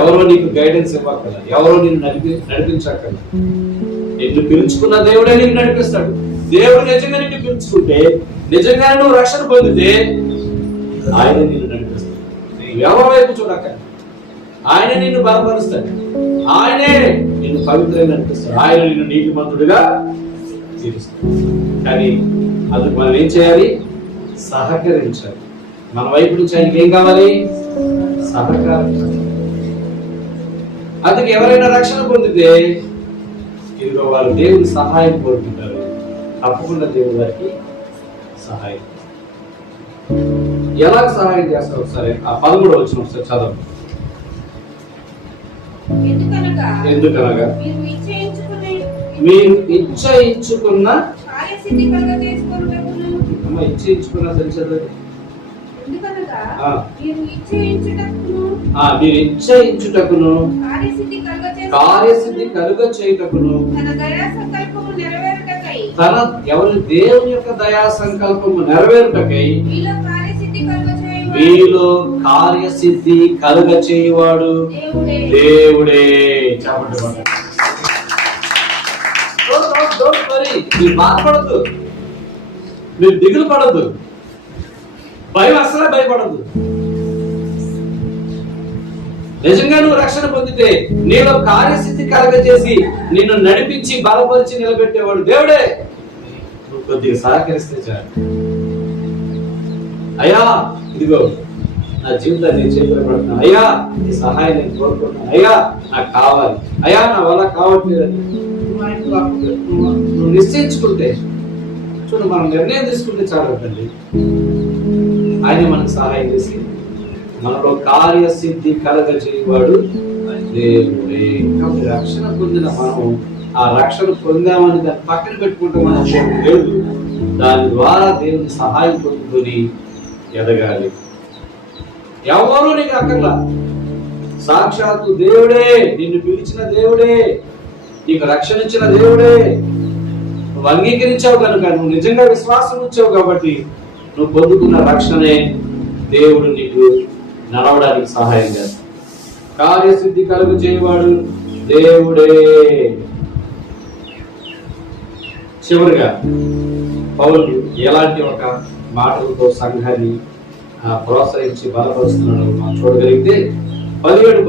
ఎవరో నీకు గైడెన్స్ ఇవ్వక్కల, ఎవరో నిన్ను నడిపించక్కల. నిన్ను పిలుచుకున్న దేవుడే నిన్ను నడిపిస్తాడు. దేవుడు నిజంగా నిన్ను పిలుచుకుంటే, నిజంగా నువ్వు రక్షణ పొందితే ఆయన నిన్ను నడిపిస్తాడు. ఎవరి వైపు చూడక్క, ఆయన నిన్ను బలపరుస్తాడు. ఆయనే నిన్ను పవిత్రంగా నడిపిస్తాడు. ఆయన నిన్ను నీతిమంతుడిగా తీరుస్తాడు. కానీ అందుకు మనం ఏం చేయాలి? సహకరించాలి. మన వైపు నుంచి ఆయనకి ఏం కావాలి? సహకారం. అందుకే ఎవరైనా రక్షణ పొందితే ఇదిగో వారు దేవుని సహాయం కోరుకుంటారు. తప్పకుండా దేవుడు వారికి సహాయం. ఎలా సహాయం చేస్తారు? ఒకసారి ఆ 13వ వచనం ఒకసారి చదవండి. ఎందుకనగా మీరు ఇచ్చయించుకున్న మీరు ఇచ్చయించుటకును కార్యసిద్ధి కలుగ చేయుటకును తన ఎవరి దేవుని యొక్క దయా సంకల్పము నెరవేరుటకై మీలో కార్యసిద్ధి కలుగ చేయువాడు దేవుడే. చెప్పండి. మీరు బాధపడద్దు, మీరు దిగులు పడద్దు, భయం అసలే భయపడద్దు. నిజంగా నువ్వు రక్షణ పొందితే నీలో కార్యసిద్ధి కలగజేసి నిన్ను నడిపించి బలపరిచి నిలబెట్టేవాడు దేవుడే. నువ్వు కొద్దిగా సహకరిస్తే చాలు. అయ్యా ఇదిగో నా జీవితాన్ని నేను చేతులు పడుతున్నాను, అయ్యా నీ సహాయం నేను కోరుకుంటున్నాను, అయ్యా నాకు కావాలి, అయ్యా నా వల్ల కావట్లేదని నువ్వు నిశ్చయించుకుంటే, చూడు మనం నిర్ణయం తీసుకుంటే చాలు తల్లి. ఆయన మనకు సహాయం చేసి మనలో కార్యసిద్ధి కలగజేయవాడు దేవుడే. కాబట్టి రక్షణ పొందిన మనం ఆ రక్షణ పొందామని దాన్ని పక్కన పెట్టుకుంటే మనం లేదు. దాని ద్వారా దేవుని సహాయం పొందుకొని ఎదగాలి. ఎవరు నీకు అక్కర్లా, సాక్షాత్తు దేవుడే నిన్ను పిలిచిన దేవుడే, నీకు రక్షణ ఇచ్చిన దేవుడే. నువ్వు అంగీకరించావు కనుక, నువ్వు నిజంగా విశ్వాసం ఇచ్చావు కాబట్టి నువ్వు పొందుకున్న రక్షణే దేవుడు నీకు నడవడానికి సహాయం చేస్తాడు. కార్యసిద్ధి కలుగు చేయవాడు దేవుడే. చివరిగా పౌలు ఎలాంటి ఒక మాటలతో సంఘాన్ని ప్రోత్సహించి బలపరుస్తున్నాడు మనం చూడగలిగితే 17